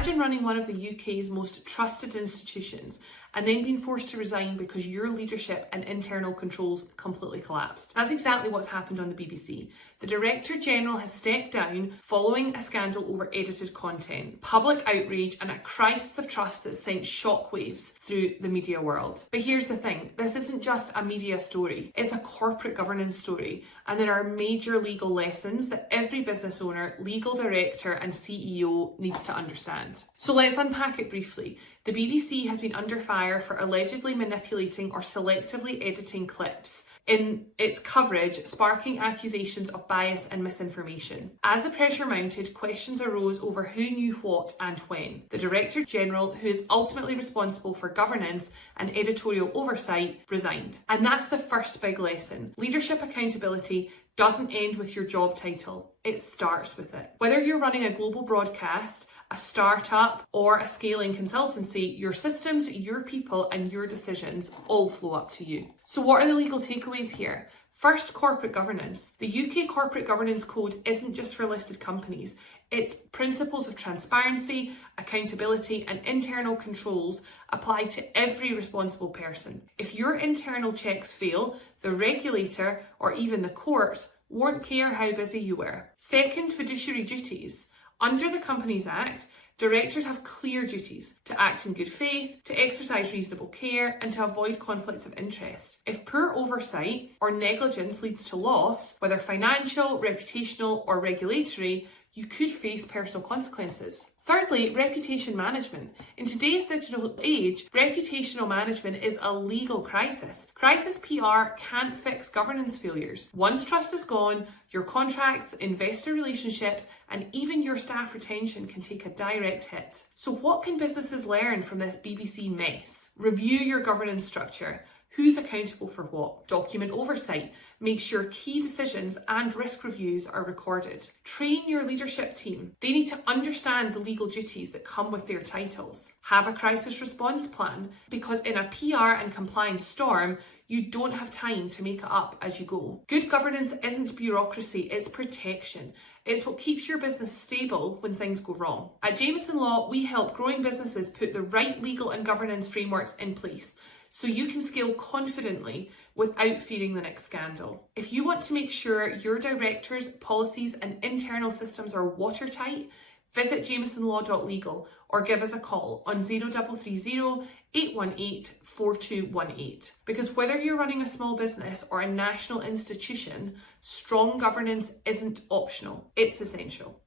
Imagine running one of the UK's most trusted institutions and then being forced to resign because your leadership and internal controls completely collapsed. That's exactly what's happened on the BBC. The Director General has stepped down following a scandal over edited content, public outrage, and a crisis of trust that sent shockwaves through the media world. But here's the thing, this isn't just a media story, it's a corporate governance story, and there are major legal lessons that every business owner, legal director, and CEO needs to understand. So let's unpack it briefly. The BBC has been under fire for allegedly manipulating or selectively editing clips in its coverage, sparking accusations of bias and misinformation. As the pressure mounted, questions arose over who knew what and when. The Director General, who is ultimately responsible for governance and editorial oversight, resigned. And that's the first big lesson. Leadership accountability doesn't end with your job title, it starts with it. Whether you're running a global broadcast, a startup, or a scaling consultancy, your systems, your people, and your decisions all flow up to you. So what are the legal takeaways here? First, corporate governance. The UK Corporate Governance Code isn't just for listed companies. Its principles of transparency, accountability, and internal controls apply to every responsible person. If your internal checks fail, the regulator or even the courts won't care how busy you were. Second, fiduciary duties. Under the Companies Act, directors have clear duties to act in good faith, to exercise reasonable care, and to avoid conflicts of interest. If poor oversight or negligence leads to loss, whether financial, reputational, or regulatory, you could face personal consequences. Thirdly, reputation management. In today's digital age, reputational management is a legal crisis. Crisis PR can't fix governance failures. Once trust is gone, your contracts, investor relationships, and even your staff retention can take a direct hit. So what can businesses learn from this BBC mess? Review your governance structure. Who's accountable for what? Document oversight. Make sure key decisions and risk reviews are recorded. Train your leadership team. They need to understand the legal duties that come with their titles. Have a crisis response plan, because in a PR and compliance storm, you don't have time to make it up as you go. Good governance isn't bureaucracy, it's protection. It's what keeps your business stable when things go wrong. At Jameson Law, we help growing businesses put the right legal and governance frameworks in place so you can scale confidently without fearing the next scandal. If you want to make sure your directors, policies, and internal systems are watertight, visit jamesonlaw.legal or give us a call on 0330 818 4218. Because whether you're running a small business or a national institution, strong governance isn't optional, it's essential.